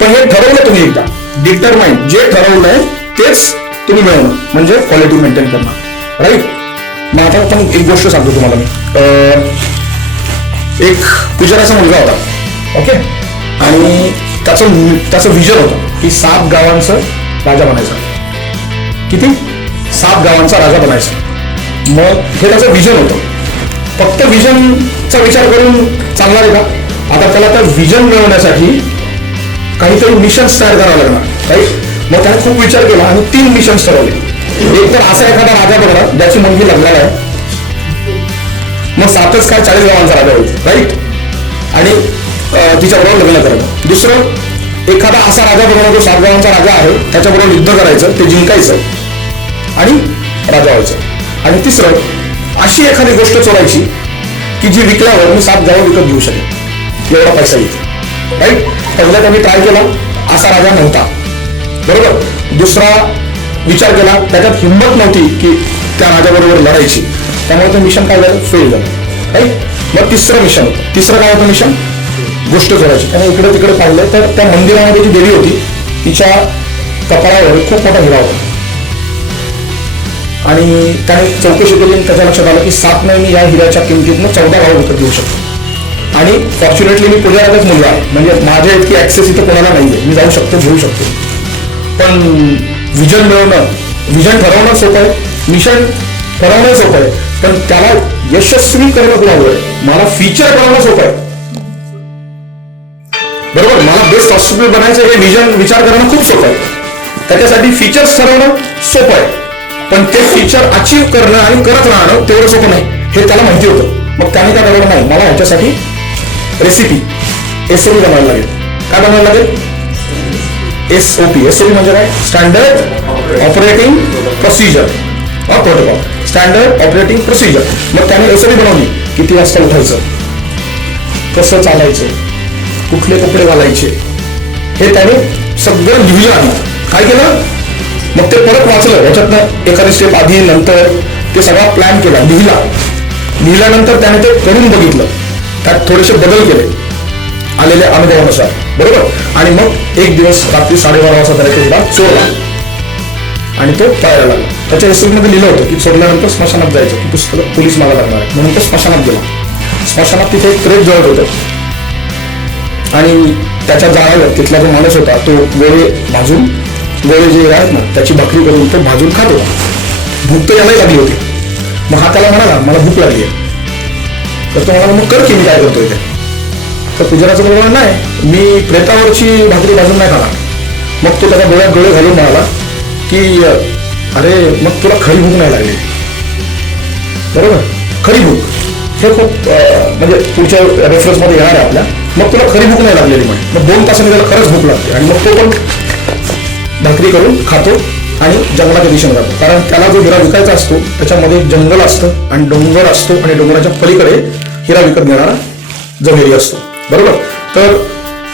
पण हे ठरवलं तुम्ही एकदा, डिटरमाइंड, जे ठरवलंय तेच तुम्ही मिळवणं म्हणजे क्वालिटी मेंटेन करणं. राईट. मग आता आपण एक गोष्ट सांगतो तुम्हाला मी. एक पुजाऱ्याचा मुलगा होता. ओके. आणि त्याचं विजन होतं की 7 गावांचं राजा बनायचं. किती? 7 गावांचा राजा बनायचा. मग हे त्याचं विजन होतं. फक्त विजनचा विचार करून चालणार आहे का? आता त्याला त्या विजन मिळवण्यासाठी काहीतरी मिशन्स तयार करावं लागणार. राईट. मग त्याने खूप विचार केला आणि 3 मिशन्स ठरवले. एक तर असा एखादा राजा बघा ज्याची मुलगी लग्नाला आहे, मग 7च काय 40 गावांचा राजा होईल. राईट. आणि तिच्याबरोबर लग्न करायचं. दुसरं, एखादा असा राजा बघा जो 7 गावांचा राजा आहे, त्याच्याबरोबर युद्ध करायचं, ते जिंकायचं आणि राजा व्हायचं. आणि तिसरं, अशी एखादी गोष्ट चोरायची की जी विकल्यावर मी 7 गावं विकत घेऊ शकेन, एवढा पैसा येतो. राईट. पहिला त्यांनी ट्राय केला, असा राजा नव्हता. बरोबर. दुसरा विचार केला, त्याच्यात हिंमत नव्हती की त्या राजाबरोबर लढायची, त्यामुळे ते मिशन काय झालं, फेल झालं. राईट. मग तिसरं मिशन होतं. तिसरं काय होतं मिशन, गोष्ट चोरायची. त्याने इकडे तिकडे पाहिलं तर त्या मंदिरामध्ये जी देवी होती तिच्या कपाळावर खूप मोठा हिरा होता. आणि त्याने चौकशी केली, त्याच्या लक्षात आलं की 7 नाही, मी या हिऱ्याच्या किमतीतनं 14 गावं विकत घेऊ शकतो. आणि फॉर्च्युनेटली मी पुजाऱ्याचाच मुलगा आहे, म्हणजे माझ्या इतकी ऍक्सेस इथं कोणाला नाहीये, मी जाऊ शकतो, घेऊ शकतो. पण विजन मिळवणं, विजन ठरवणं सोपं आहे, मिशन ठरवणं सोपं आहे, पण त्याला यशस्वी करणं खूप अवघड आहे. मला फीचर बनवणं सोपं आहे. बरोबर. मला बेस्ट हॉस्पिटल बनायचं हे विजन विचार करणं खूप सोपं आहे. त्याच्यासाठी फीचर्स ठरवणं सोपं आहे, पण ते फीचर अचीव्ह करणं आणि करत राहणं तेवढं सोपं नाही, हे त्याला माहिती होतं. मग त्याने काय करायला, नाही मला ह्याच्यासाठी रेसिपी SOP बनवायला लागेल. काय बनवायला लागेल? SOP. SOP म्हणजे काय? Standard operating procedure of protocol. Standard operating procedure. मग त्याने SOP बनवली. किती वाजता उठायचं, कसं चालायचं, कुठले कपडे घालायचे, हे त्याने सगळं लिहिलं. आधी काय केलं, मग ते परत वाचलं, याच्यातनं एखादी स्टेप आधी नंतर ते सगळा प्लॅन केला, लिहिल्यानंतर त्याने ते करून बघितलं, त्यात थोडेसे बदल केले आलेल्या अनुभवानुसार. बरोबर. आणि मग एक दिवस रात्री 12:30 वाजता त्याने तो चोरला आणि तो पळायला लागला. त्याच्या SOP मध्ये लिहिलं होतं की चोरल्यानंतर स्मशानात जायचं, की पुस्तक पोलीस मागा लागणार आहे, म्हणून तो स्मशानात गेला. स्मशानात तिथे एक प्रेत जळत होतं आणि त्याच्या जाळ्यावर तिथला जो माणूस होता तो गोळे जे आहेत ना त्याची भाकरी करून तो भाजून खात होता. भूक तर यालाही लागली होती. मग हा त्याला म्हणाला, मला भूक लागली आहे. तर तो म्हणाला, मग कर की, मी काय करतोय ते. तर पुजाऱ्याचं बरोबर, नाही मी प्रेतावरची भाकरी भाजून नाही खाणार. मग तो त्याच्या डोळ्यात डोळे घालून म्हणाला की अरे मग तुला खरी भूक नाही लागली. बरोबर. खरी भूक हे खूप म्हणजे पुढच्या रेफरन्स मध्ये येणार आहे आपल्या. मग तुला खरी भूक नाही लागलेली म्हणजे, मग 2 तासांनी त्याला खरंच भूक लागते आणि मग तो पण भाकरी करून खातो आणि जंगलाच्या दिशेने जातो. कारण त्याला जो हिरा विकायचा असतो त्याच्यामध्ये जंगल असतं आणि डोंगर असतो आणि डोंगराच्या पलीकडे हिरा विकत घेणारा जंगली असतो. बरोबर. तर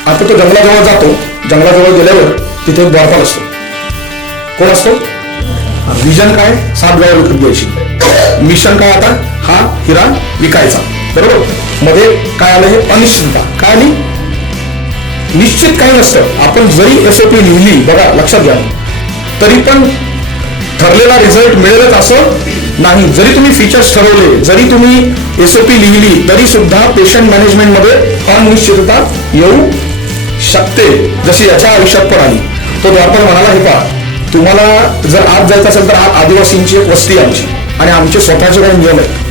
आता तो जंगलाजवळ जातो. जंगलाजवळ गेल्यावर तिथे एक द्वारपाल असतो. कोण असतो? विजन काय, 7 गावं विकत घ्यायची. मिशन काय, आता हा हिरा विकायचा. बरोबर. मध्ये काय आलं, हे अनिश्चितता. काय आली? निश्चित काही नसतं. आपण जरी SOP लिहिली, बघा लक्षात घ्या, तरी पण ठरलेला रिझल्ट मिळेलच असं नाही. जरी तुम्ही फीचर्स ठरवले, जरी तुम्ही SOP लिहिली, तरी सुद्धा पेशंट मॅनेजमेंट मध्ये अनिश्चितता येऊ शकते, जशी याच्या आयुष्यात पण आली. तो द्वारपाल म्हणाला, हे पहा, तुम्हाला जर आत जायचं असेल तर आत आदिवासींची एक वस्ती आमची आणि आमचे स्वतःचे काही नियम आहेत.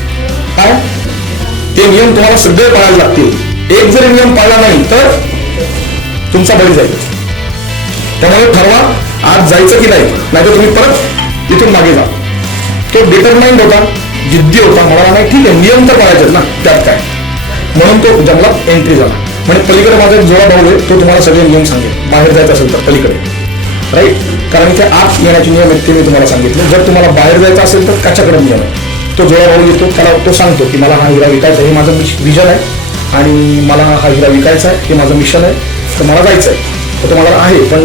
काय ते नियम तुम्हाला सगळे पाळायला लागतील. एक जरी नियम पाळला नाही तर तुमचा बळी जाईल. त्यामुळे ठरवा आज जायचं की नाही, नाहीतर तुम्ही परत तिथून मागे जा. तो डिटरमाइंड होता, जिद्दी होता. मला नाही ठीक आहे, नियम तर पाळायचे ना, त्यात काय. म्हणून तो जंगलात एंट्री झाला. म्हणजे पलीकडे माझा एक जोडा भाऊ आहे, तो तुम्हाला सगळे नियम सांगेल. बाहेर जायचं असेल तर पलीकडे. राईट. कारण इथे आत येण्याचे नियम आहेत ते मी तुम्हाला सांगितले. जर तुम्हाला बाहेर जायचं असेल तर त्याच्याकडे नियम आहे. तो जोडा भाऊ येतो, त्याला तो सांगतो की मला हा हिरा विकायचा आहे, हे माझं विजन आहे आणि मला हा हिरा विकायचा आहे, हे माझं मिशन आहे, तर मला जायचं आहे. तर तो मला आहे, पण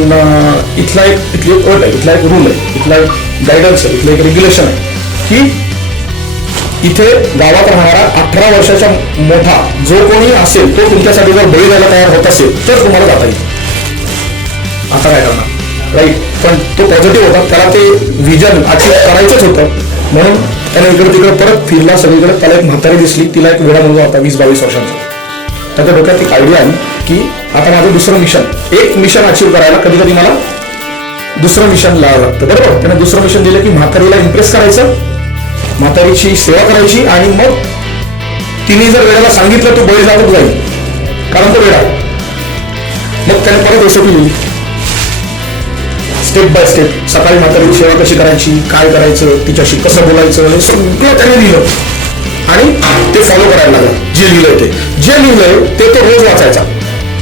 इथली एक अट आहे, इथला एक रूल आहे, इथला एक गायडन्स आहे, इथलं एक रेग्युलेशन आहे की इथे गावात राहणारा 18 वर्षाचा मोठा जो कोणी असेल तो तुमच्यासाठी जर बळी द्यायला तयार होत असेल तर तुम्हाला जाता येईल. आता काय करणार, राईट. पण तो पॉझिटिव्ह होता, त्याला ते विजन अचीव करायचंच होतं, म्हणून त्याने इकडे तिकडे परत फिरला सगळीकडे. त्याला एक म्हातारी दिसली, तिला एक वेळा मुलगा होता 20-22 वर्षांचा. त्याच्या डोक्यात एक आयडिया आली की आता माझं दुसरं मिशन, एक मिशन अचीव करायला कधी कधी मला दुसरं मिशन लावावं लागतं, बरोबर. त्याने दुसरं मिशन दिलं की म्हातारीला इम्प्रेस करायचं, म्हातारीची सेवा करायची, आणि मग तिने जर वेळेला सांगितलं तो बळी जागत जाईल, कारण तो वेळा. मग त्याने परत रेसिपी लिहिली स्टेप बाय स्टेप. सकाळी म्हातारीची सेवा कशी करायची, काय करायचं, तिच्याशी कसं बोलायचं, हे सगळं त्याने लिहिलं आणि ते फॉलो करायला लागलं. जे लिहिलंय ते तो रोज वाचायचा.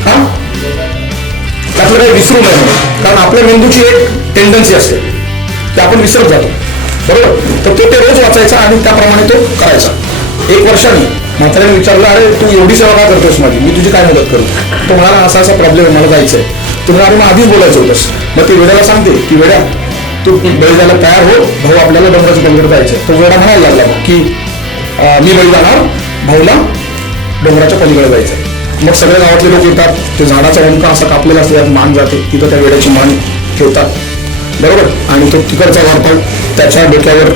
हा, त्यातलं काही विसरू नये म्हणून, कारण आपल्या मेंदूची एक टेंडन्सी असते ते आपण विसरत जातो, बरोबर. तर ते रोज वाचायचा आणि त्याप्रमाणे तो करायचा. 1 वर्षाने म्हाताऱ्याने विचारलं, अरे तू एवढी सेवा काय करतोस माझी, मी तुझी काय मदत करू. तो म्हणाला, असा असा प्रॉब्लेम आहे, मला जायचंय. तुम्ही अरे मग आधीच बोलायचं होतंस. मग ती वेड्याला सांगते की वेड्या तू बळी जायला तयार हो, भाऊ आपल्याला डोंगराच्या पलीकडे जायचंय. तो वेडा म्हणायला लागला मग की मी बळी जाणार, भाऊला डोंगराच्या पलीकडे जायचंय. मग सगळ्या गावातले लोक येतात, ते झाडाचा वंका असा कापलेला असतो, त्यात मान जाते, तिथं त्या वेड्याची मान ठेवतात, बरोबर. आणि तो तिकडचा वारपाव त्याच्या डोक्यावर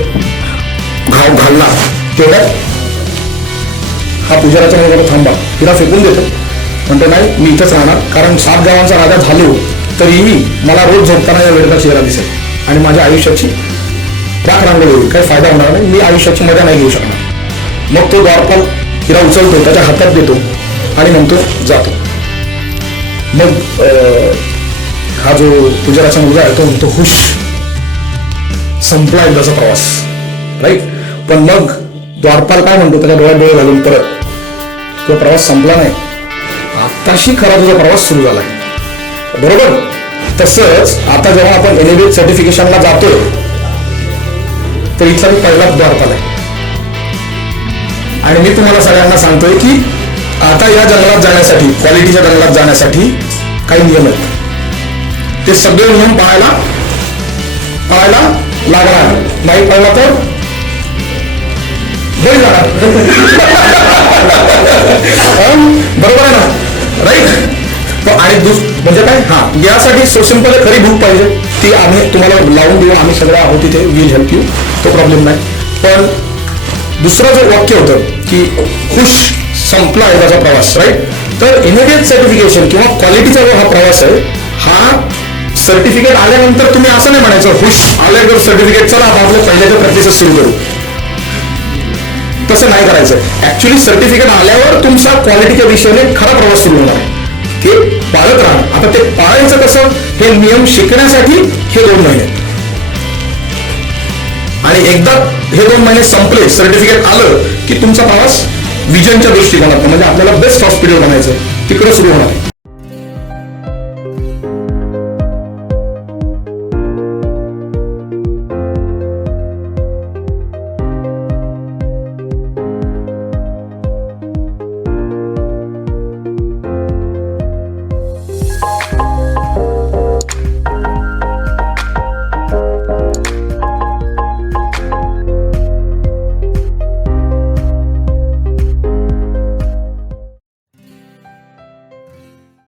घाव घालला, तेवढ्यात हा पुजाराचा मुलगा थांबा, तिला फेकून देतो. म्हणतो नाही, मी इथंच राहणार, कारण 7 गावांचा राजा झालो तरीही मला रोज झोपताना या वेळेचा चेहरा दिसेल आणि माझ्या आयुष्याची राख रांगोळी होईल, काही फायदा होणार नाही, मी आयुष्याची मजा नाही घेऊ शकणार. मग तो द्वारपाल तिला उचलतो, त्याच्या हातात देतो आणि म्हणतो जातो. मग हा जो पुजाराचा मुलगा आहे तो म्हणतो हुश, संपला एकदाचा प्रवास, राईट. पण मग द्वारपाल काय म्हणतो, त्याच्या डोळ्यात डोळे घालून परत, तो प्रवास संपला नाही, आताशी खरा तुझा प्रवास सुरू झालाय, बरोबर. तसंच आता जेव्हा आपण NABH सर्टिफिकेशनला जातोय तर इथला मी पहिला द्वारपाल आहे. आणि मी तुम्हाला सगळ्यांना सांगतोय की आता या जंगलात जाण्यासाठी, क्वालिटीच्या जंगलात जाण्यासाठी काही नियम आहेत. ते सगळे नियम पाळायला लागणार, नाही पाळला तर बळी जाणार. बरोबर आहे ना, राईट. आणि म्हणजे काय, हा, यासाठी सो सिंपल खरी भूक पाहिजे, ती आम्ही तुम्हाला लावून देऊ, आम्ही सगळं आहोत तिथे, विल हेल्प यू, तो प्रॉब्लेम नाही. पण दुसरं जे वाक्य होतं की खुश, संपला एकदाचा प्रवास, राईट. तर NABH सर्टिफिकेशन किंवा क्वालिटीचा जो हा प्रवास आहे, हा सर्टिफिकेट आल्यानंतर तुम्ही असं नाही म्हणायचं खुश आल्यानंतर सर्टिफिकेट, चला आता आपल्या पहिल्याच्या प्रॅक्टिस सुरू करू, तसं नाही करायचं. ऍक्च्युली सर्टिफिकेट आल्यावर तुमचा क्वालिटीच्या दिशेने खरा प्रवास सुरू होणार आहे, ते पाळत राहा. आता ते पाळायचं कसं, हे नियम शिकण्यासाठी हे 2 महिने, आणि एकदा हे 2 महिने संपले, सर्टिफिकेट आलं की तुमचा प्रवास विजनच्या दृष्टिकोनात, म्हणजे आपल्याला बेस्ट हॉस्पिटल बनायचं, तिकडे सुरू होणार आहे.